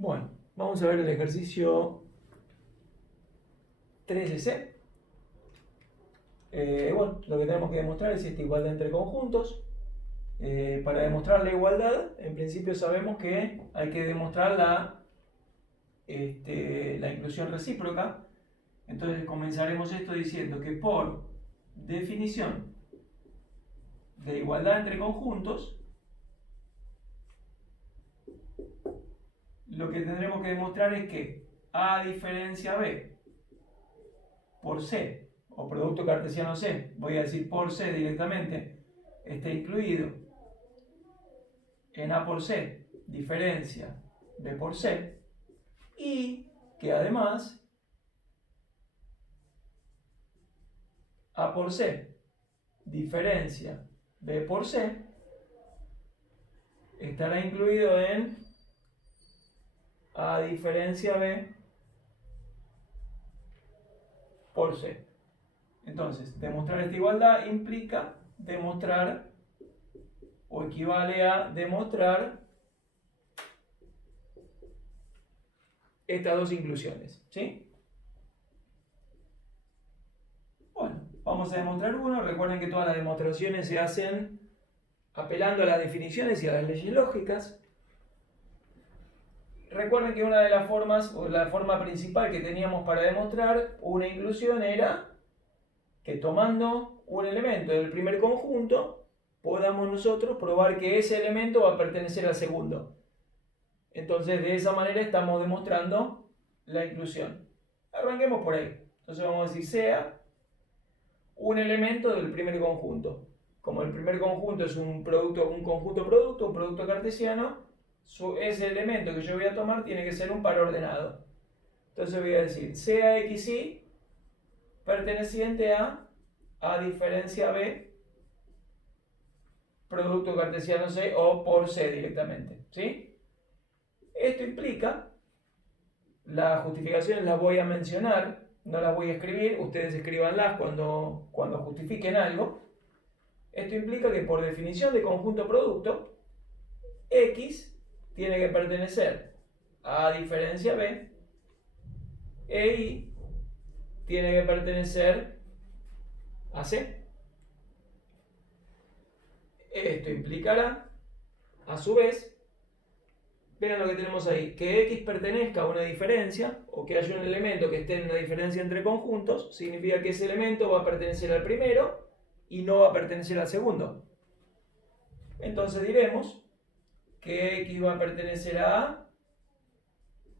Bueno, vamos a ver el ejercicio 13C. Bueno, lo que tenemos que demostrar es esta igualdad entre conjuntos. Para demostrar la igualdad, en principio sabemos que hay que demostrar la inclusión recíproca. Entonces comenzaremos esto diciendo que por definición de igualdad entre conjuntos, lo que tendremos que demostrar es que A diferencia B por C, o producto cartesiano C, voy a decir por C directamente, está incluido en A por C, diferencia B por C, y que además A por C, diferencia B por C, estará incluido en A diferencia B por C. Entonces, demostrar esta igualdad implica demostrar o equivale a demostrar estas dos inclusiones, ¿sí? Bueno, vamos a demostrar uno. Recuerden que todas las demostraciones se hacen apelando a las definiciones y a las leyes lógicas. Recuerden que una de las formas, o la forma principal que teníamos para demostrar una inclusión era que tomando un elemento del primer conjunto, podamos nosotros probar que ese elemento va a pertenecer al segundo. Entonces, de esa manera estamos demostrando la inclusión. Arranquemos por ahí. Entonces vamos a decir sea un elemento del primer conjunto. Como el primer conjunto es un conjunto producto, un producto cartesiano, ese elemento que yo voy a tomar tiene que ser un par ordenado. Entonces voy a decir sea xy perteneciente a diferencia b, producto cartesiano C o por C directamente, ¿sí? Esto implica, las justificaciones las voy a mencionar, no las voy a escribir, ustedes escríbanlas cuando justifiquen algo. Esto implica que por definición de conjunto producto, X tiene que pertenecer a diferencia B e Y tiene que pertenecer a C. Esto implicará, a su vez, vean lo que tenemos ahí, que X pertenezca a una diferencia, o que haya un elemento que esté en una diferencia entre conjuntos, significa que ese elemento va a pertenecer al primero y no va a pertenecer al segundo. Entonces diremos que X va a pertenecer a A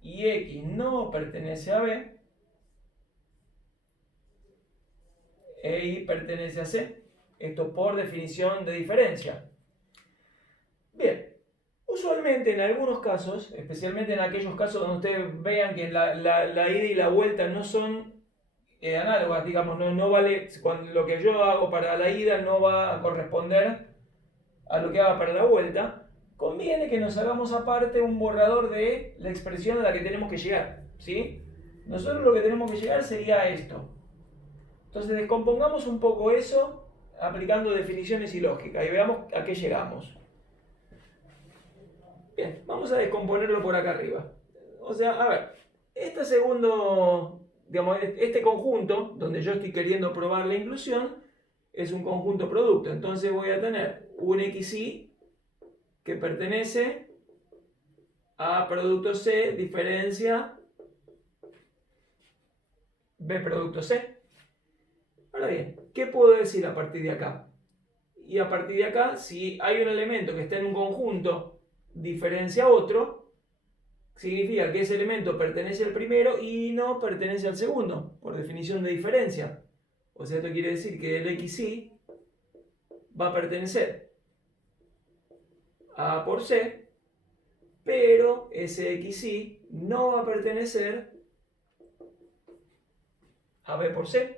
y X no pertenece a B e Y pertenece a C. Esto por definición de diferencia. Bien, usualmente en algunos casos, especialmente en aquellos casos donde ustedes vean que la ida y la vuelta no son análogas, digamos, no vale, cuando lo que yo hago para la ida no va a corresponder a lo que haga para la vuelta, conviene que nos hagamos aparte un borrador de la expresión a la que tenemos que llegar, ¿sí? Nosotros lo que tenemos que llegar sería esto. Entonces descompongamos un poco eso aplicando definiciones y lógica y veamos a qué llegamos. Bien, vamos a descomponerlo por acá arriba. O sea, a ver, este conjunto, donde yo estoy queriendo probar la inclusión, es un conjunto producto. Entonces voy a tener un xy que pertenece a producto C, diferencia B producto C. Ahora bien, ¿qué puedo decir a partir de acá? Y a partir de acá, si hay un elemento que está en un conjunto diferencia a otro, significa que ese elemento pertenece al primero y no pertenece al segundo, por definición de diferencia. O sea, esto quiere decir que el xy va a pertenecer a A por C, pero ese xy no va a pertenecer a B por C.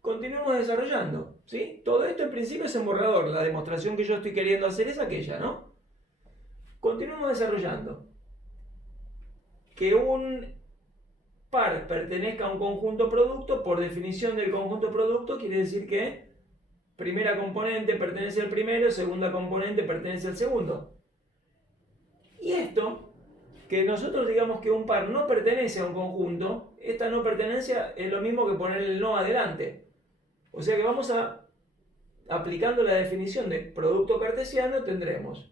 Continuemos desarrollando, ¿sí? Todo esto en principio es en borrador, la demostración que yo estoy queriendo hacer es aquella, ¿no? Continuemos desarrollando. Que un par pertenezca a un conjunto producto, por definición del conjunto producto, quiere decir que primera componente pertenece al primero, segunda componente pertenece al segundo. Y Y esto, que nosotros digamos que un par no pertenece a un conjunto, esta no pertenencia es lo mismo que poner el no adelante. O sea que vamos a, aplicando la definición de producto cartesiano, tendremos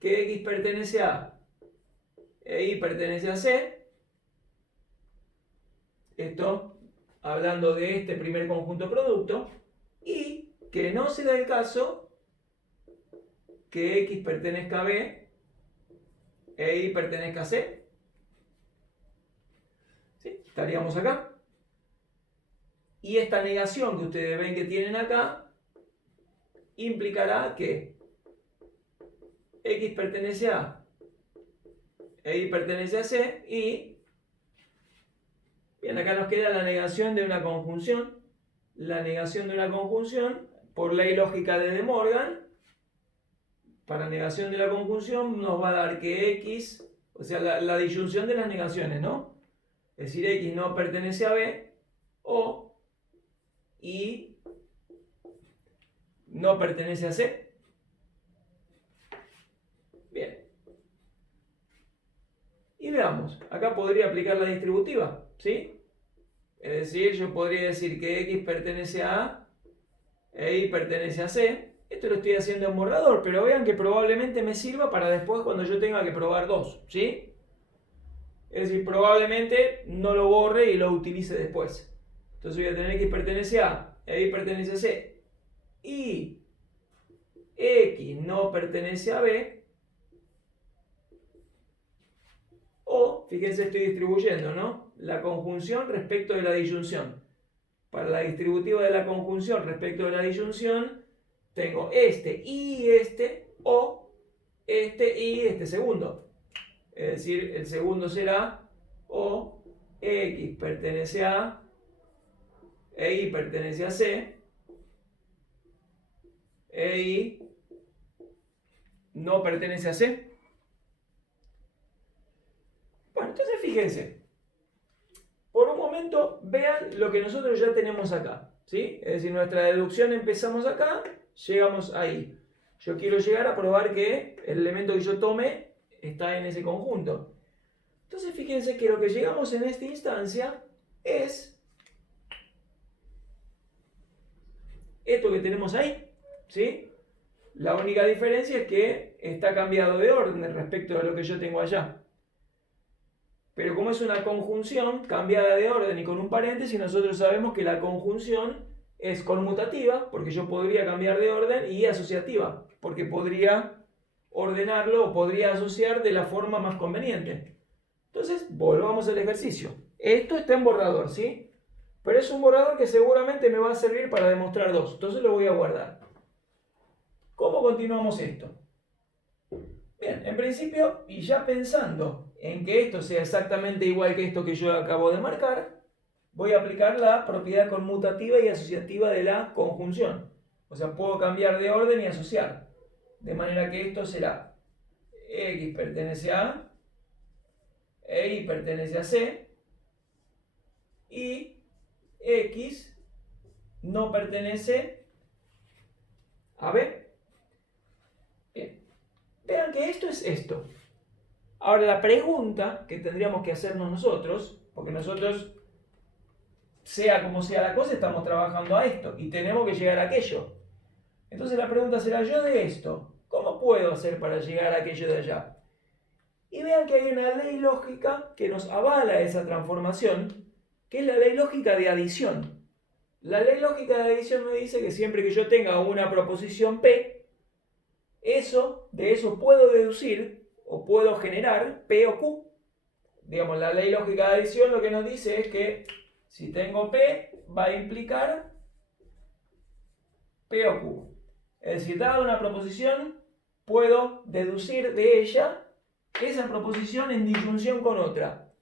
que X pertenece a e Y pertenece a C. Esto hablando de este primer conjunto producto. Y que no se da el caso que X pertenezca a B e Y pertenezca a C. ¿Sí? Estaríamos acá. Y esta negación que ustedes ven que tienen acá implicará que X pertenece a e Y pertenece a C y bien, acá nos queda la negación de una conjunción. La negación de una conjunción por ley lógica de De Morgan. Para negación de la conjunción nos va a dar que X, o sea, la disyunción de las negaciones, ¿no? Es decir, X no pertenece a B o Y no pertenece a C. Bien. Y veamos, acá podría aplicar la distributiva, ¿sí? Es decir, yo podría decir que X pertenece a A e Y pertenece a C. Esto lo estoy haciendo en borrador, pero vean que probablemente me sirva para después cuando yo tenga que probar dos, ¿sí? Es decir, probablemente no lo borre y lo utilice después. Entonces voy a tener X pertenece a e Y pertenece a C. Y X no pertenece a B. O, fíjense, estoy distribuyendo, ¿no? La conjunción respecto de la disyunción. Para la distributiva de la conjunción respecto de la disyunción, tengo este y este, o este y este segundo. Es decir, el segundo será o X pertenece a e Y pertenece a C, e Y no pertenece a C. Bueno, entonces fíjense. Por un momento, vean lo que nosotros ya tenemos acá, ¿sí? Es decir, nuestra deducción empezamos acá, llegamos ahí. Yo quiero llegar a probar que el elemento que yo tome está en ese conjunto. Entonces, fíjense que lo que llegamos en esta instancia es esto que tenemos ahí, ¿sí? La única diferencia es que está cambiado de orden respecto a lo que yo tengo allá. Pero como es una conjunción cambiada de orden y con un paréntesis, nosotros sabemos que la conjunción es conmutativa, porque yo podría cambiar de orden, y asociativa, porque podría ordenarlo o podría asociar de la forma más conveniente. Entonces, volvamos al ejercicio. Esto está en borrador, ¿sí? Pero es un borrador que seguramente me va a servir para demostrar dos. Entonces lo voy a guardar. ¿Cómo continuamos esto? Bien, en principio, y ya pensando en que esto sea exactamente igual que esto que yo acabo de marcar, voy a aplicar la propiedad conmutativa y asociativa de la conjunción. O sea, puedo cambiar de orden y asociar. De manera que esto será X pertenece a A, e Y pertenece a C, y X no pertenece a B. Bien. Vean que esto es esto. Ahora la pregunta que tendríamos que hacernos nosotros, porque nosotros, sea como sea la cosa, estamos trabajando a esto y tenemos que llegar a aquello. Entonces la pregunta será, yo de esto, ¿cómo puedo hacer para llegar a aquello de allá? Y vean que hay una ley lógica que nos avala esa transformación, que es la ley lógica de adición. La ley lógica de adición me dice que siempre que yo tenga una proposición P, de eso puedo deducir o puedo generar P o Q. Digamos, la ley lógica de adición lo que nos dice es que si tengo P, va a implicar P o Q. Es decir, dada una proposición, puedo deducir de ella esa proposición en disyunción con otra.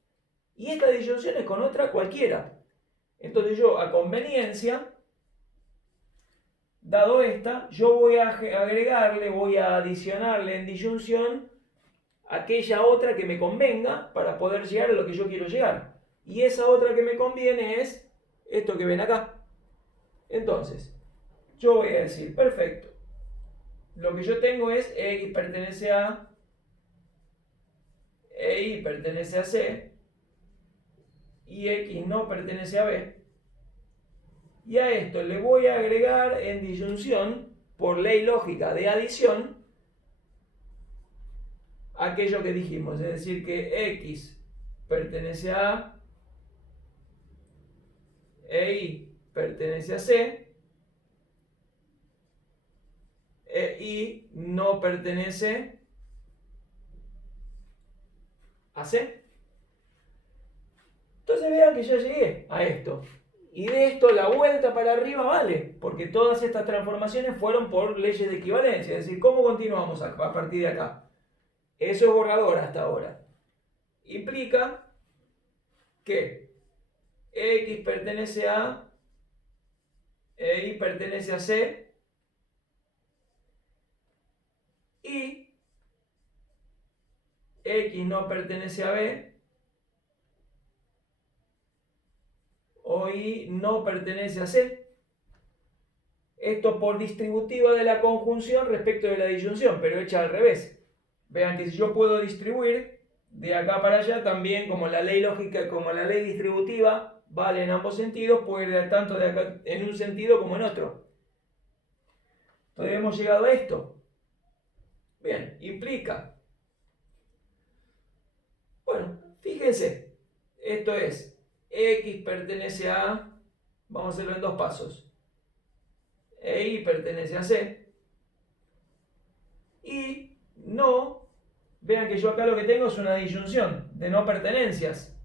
Y esta disyunción es con otra cualquiera. Entonces yo, a conveniencia, dado esta, yo voy a agregarle, voy a adicionarle en disyunción aquella otra que me convenga para poder llegar a lo que yo quiero llegar. Y esa otra que me conviene es esto que ven acá. Entonces, yo voy a decir, perfecto, lo que yo tengo es X pertenece a e y pertenece a C y x no pertenece a B. Y a esto le voy a agregar en disyunción, por ley lógica de adición, aquello que dijimos, es decir, que x pertenece a A e y pertenece a C e y no pertenece a C. Entonces vean que ya llegué a esto. Y de esto la vuelta para arriba vale, porque todas estas transformaciones fueron por leyes de equivalencia. Es decir, ¿cómo continuamos a partir de acá? Eso es borrador hasta ahora. Implica que x pertenece a A e y pertenece a C y x no pertenece a B o y no pertenece a C. Esto por distributiva de la conjunción respecto de la disyunción, pero hecha al revés. Vean que si yo puedo distribuir de acá para allá, también como la ley lógica, como la ley distributiva, vale en ambos sentidos, puede ir tanto de acá en un sentido como en otro. Entonces hemos llegado a esto. Bien, implica. Bueno, fíjense, esto es, x pertenece a A, vamos a hacerlo en dos pasos, e y pertenece a C, y no, vean que yo acá lo que tengo es una disyunción de no pertenencias.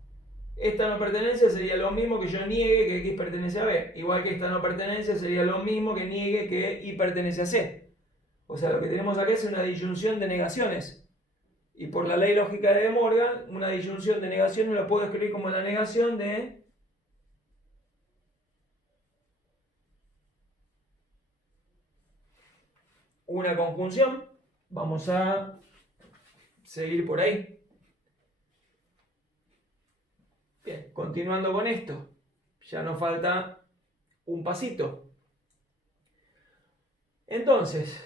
Esta no pertenencia sería lo mismo que yo niegue que x pertenece a B, igual que esta no pertenencia sería lo mismo que niegue que y pertenece a C. O sea, lo que tenemos acá es una disyunción de negaciones. Y por la ley lógica de De Morgan, una disyunción de negaciones lo puedo escribir como la negación de una conjunción. Vamos a seguir por ahí. Bien, continuando con esto. Ya nos falta un pasito. Entonces,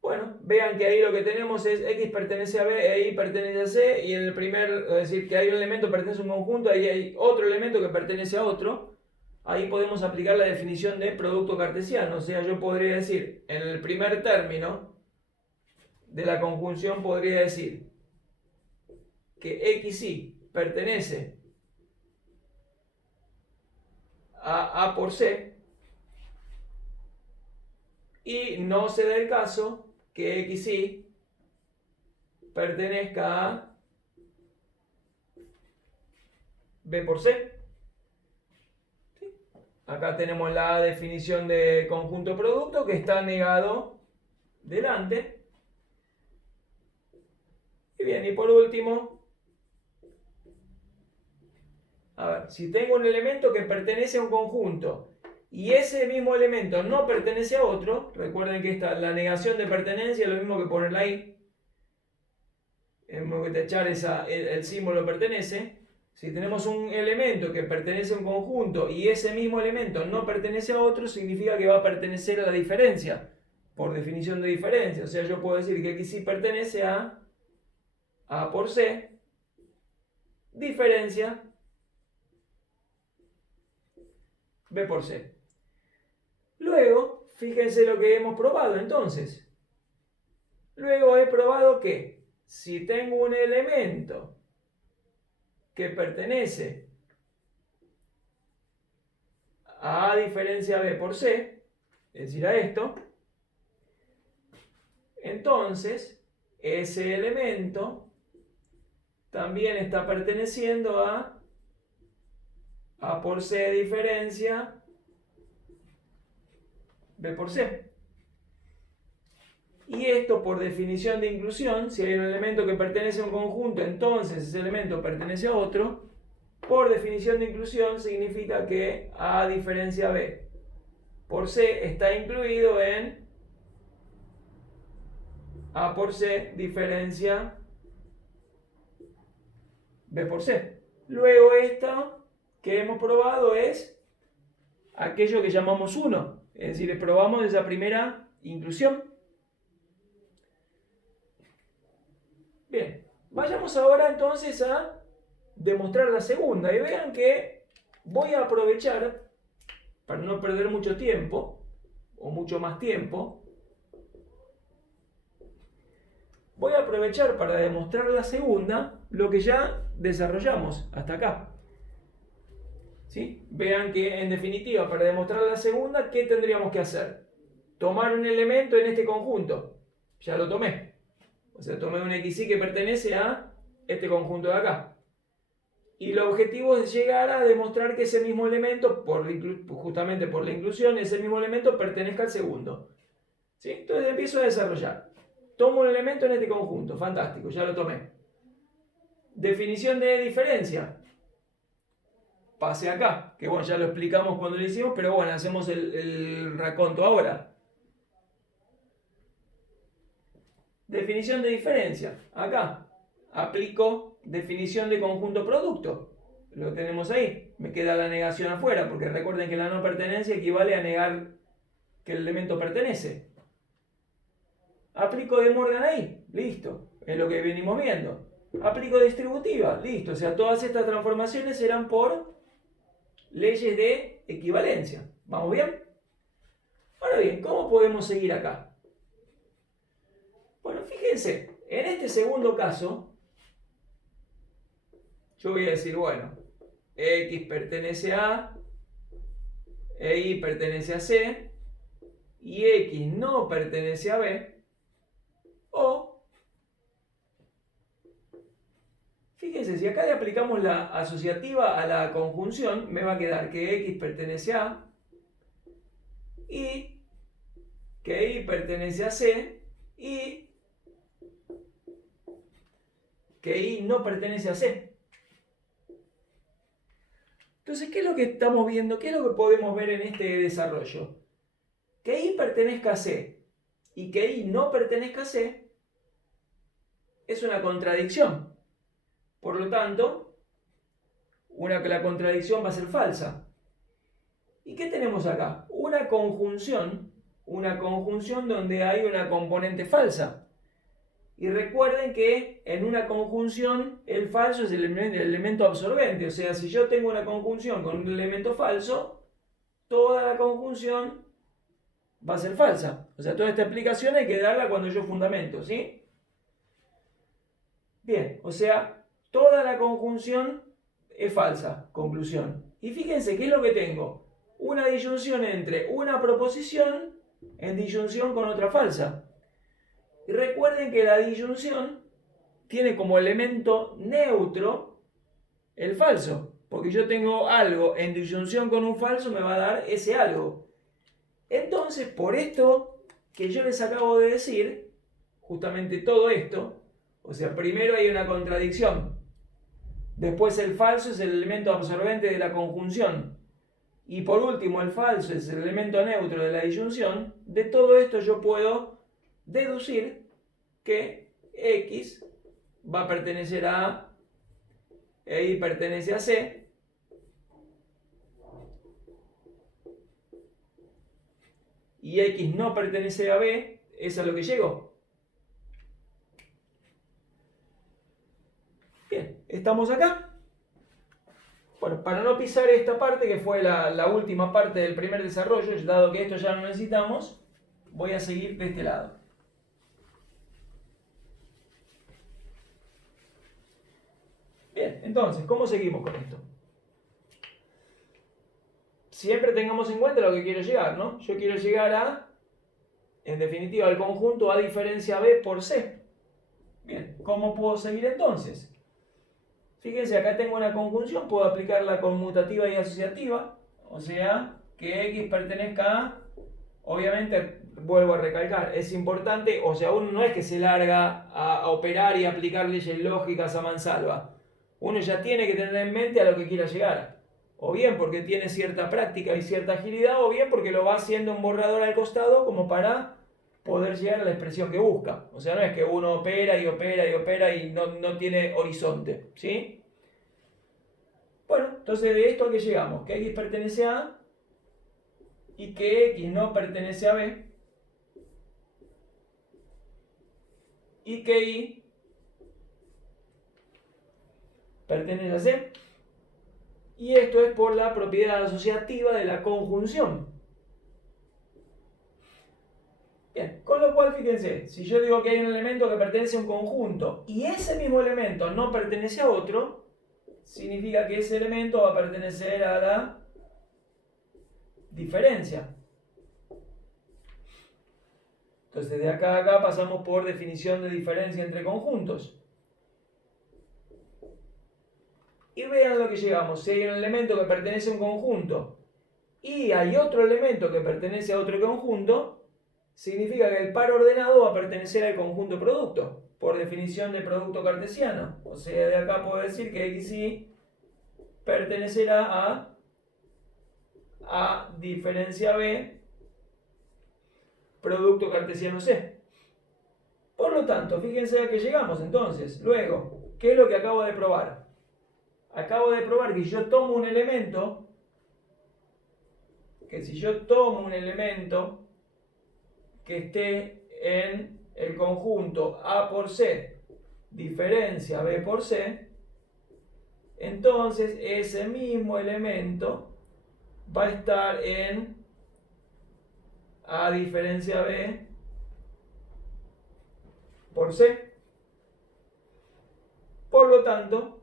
bueno, vean que ahí lo que tenemos es x pertenece a B e y pertenece a C, y en el primer, es decir, que hay un elemento que pertenece a un conjunto, ahí hay otro elemento que pertenece a otro. Ahí podemos aplicar la definición de producto cartesiano, o sea, yo podría decir, en el primer término de la conjunción podría decir que xy pertenece a A por C, y no se da el caso que xy pertenezca a B por C. ¿Sí? Acá tenemos la definición de conjunto producto que está negado delante. Y bien, y por último, a ver, si tengo un elemento que pertenece a un conjunto y ese mismo elemento no pertenece a otro, recuerden que la negación de pertenencia es lo mismo que ponerla ahí, es lo que tachar el símbolo pertenece. Si tenemos un elemento que pertenece a un conjunto y ese mismo elemento no pertenece a otro, significa que va a pertenecer a la diferencia, por definición de diferencia. O sea, yo puedo decir que xy pertenece a A por C, diferencia B por C. Luego, fíjense lo que hemos probado entonces. Luego he probado que si tengo un elemento que pertenece a diferencia B por C, es decir, a esto, entonces ese elemento también está perteneciendo a por C diferencia B por C. Y esto por definición de inclusión, si hay un elemento que pertenece a un conjunto, entonces ese elemento pertenece a otro, por definición de inclusión significa que A diferencia B por C está incluido en A por C diferencia B por C. Luego esto que hemos probado es aquello que llamamos 1, es decir, probamos esa primera inclusión. Bien, Vayamos ahora entonces a demostrar la segunda. Y vean que voy a aprovechar, para no perder mucho tiempo, o mucho más tiempo, voy a aprovechar para demostrar la segunda lo que ya desarrollamos hasta acá. ¿Sí? Vean que en definitiva, para demostrar la segunda, ¿qué tendríamos que hacer? Tomar un elemento en este conjunto. Ya lo tomé. O sea, tomé un xy que pertenece a este conjunto de acá. Y el objetivo es llegar a demostrar que ese mismo elemento, justamente por la inclusión, ese mismo elemento pertenezca al segundo. ¿Sí? Entonces empiezo a desarrollar. Tomo un elemento en este conjunto. Fantástico, ya lo tomé. Definición de diferencia. Pase acá, que bueno, ya lo explicamos cuando lo hicimos, pero bueno, hacemos el raconto ahora. Definición de diferencia. Acá aplico definición de conjunto producto. Lo tenemos ahí. Me queda la negación afuera, porque recuerden que la no pertenencia equivale a negar que el elemento pertenece. Aplico de Morgan ahí. Listo. Es lo que venimos viendo. Aplico distributiva. Listo. O sea, todas estas transformaciones serán por leyes de equivalencia. ¿Vamos bien? Ahora bien, ¿cómo podemos seguir acá? Bueno, fíjense, en este segundo caso, yo voy a decir, bueno, X pertenece a A, e Y pertenece a C, y X no pertenece a B, o, fíjense, si acá le aplicamos la asociativa a la conjunción, me va a quedar que X pertenece a A, y que Y pertenece a C, y que Y no pertenece a C. Entonces, ¿qué es lo que estamos viendo? ¿Qué es lo que podemos ver en este desarrollo? Que Y pertenezca a C y que Y no pertenezca a C es una contradicción. Por lo tanto, la contradicción va a ser falsa. ¿Y qué tenemos acá? Una conjunción donde hay una componente falsa. Y recuerden que en una conjunción el falso es el elemento absorbente. O sea, si yo tengo una conjunción con un elemento falso, toda la conjunción va a ser falsa. O sea, toda esta explicación hay que darla cuando yo fundamento, ¿sí? Bien, o sea, toda la conjunción es falsa. Conclusión. Y fíjense, ¿qué es lo que tengo? Una disyunción entre una proposición en disyunción con otra falsa. Y recuerden que la disyunción tiene como elemento neutro el falso. Porque yo tengo algo en disyunción con un falso, me va a dar ese algo. Entonces, por esto que yo les acabo de decir, justamente todo esto, o sea, primero hay una contradicción. Después el falso es el elemento absorbente de la conjunción. Y por último, el falso es el elemento neutro de la disyunción. De todo esto yo puedo deducir que X va a pertenecer a A, e Y pertenece a C, y X no pertenece a B, ¿es a lo que llego? Bien, ¿estamos acá? Bueno, para no pisar esta parte, que fue la última parte del primer desarrollo, dado que esto ya no necesitamos, voy a seguir de este lado. Bien, entonces, ¿cómo seguimos con esto? Siempre tengamos en cuenta lo que quiero llegar, ¿no? Yo quiero llegar a, en definitiva, al conjunto A diferencia B por C. Bien, ¿cómo puedo seguir entonces? Fíjense, acá tengo una conjunción, puedo aplicar la conmutativa y asociativa, o sea, que X pertenezca a, obviamente, vuelvo a recalcar, es importante, o sea, uno no es que se larga a operar y aplicar leyes lógicas a mansalva, uno ya tiene que tener en mente a lo que quiera llegar, o bien porque tiene cierta práctica y cierta agilidad, o bien porque lo va haciendo un borrador al costado como para poder llegar a la expresión que busca. O sea, no es que uno opera y opera y opera y no tiene horizonte, ¿sí? Bueno, entonces de esto a qué llegamos, que X pertenece a A y que X no pertenece a B y que Y pertenece a C. Y esto es por la propiedad asociativa de la conjunción. Bien, con lo cual fíjense, si yo digo que hay un elemento que pertenece a un conjunto y ese mismo elemento no pertenece a otro, significa que ese elemento va a pertenecer a la diferencia. Entonces de acá a acá pasamos por definición de diferencia entre conjuntos. Y vean lo que llegamos. Si hay un elemento que pertenece a un conjunto y hay otro elemento que pertenece a otro conjunto, significa que el par ordenado va a pertenecer al conjunto producto, por definición de producto cartesiano. O sea, de acá puedo decir que XY pertenecerá a diferencia B, producto cartesiano C. Por lo tanto, fíjense a qué llegamos entonces. Luego, ¿qué es lo que acabo de probar? Acabo de probar que si yo tomo un elemento, que esté en el conjunto A por C, diferencia B por C, entonces ese mismo elemento va a estar en A diferencia B por C. Por lo tanto,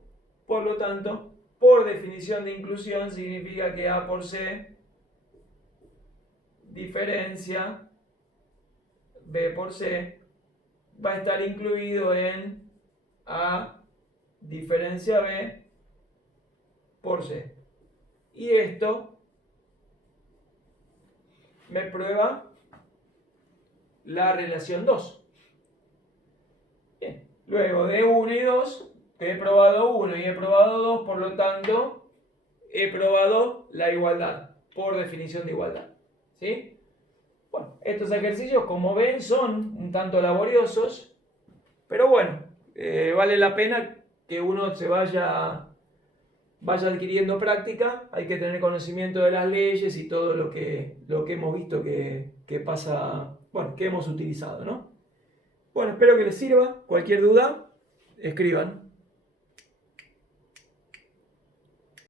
por definición de inclusión significa que A por C diferencia B por C va a estar incluido en A diferencia B por C. Y esto me prueba la relación 2. Bien. Luego de 1 y 2, que he probado 1 y he probado 2, por lo tanto, he probado la igualdad, por definición de igualdad. ¿Sí? Bueno, estos ejercicios, como ven, son un tanto laboriosos, pero bueno, vale la pena que uno se vaya adquiriendo práctica. Hay que tener conocimiento de las leyes y todo lo que hemos visto que pasa, bueno, que hemos utilizado, ¿no? Bueno, espero que les sirva. Cualquier duda, escriban.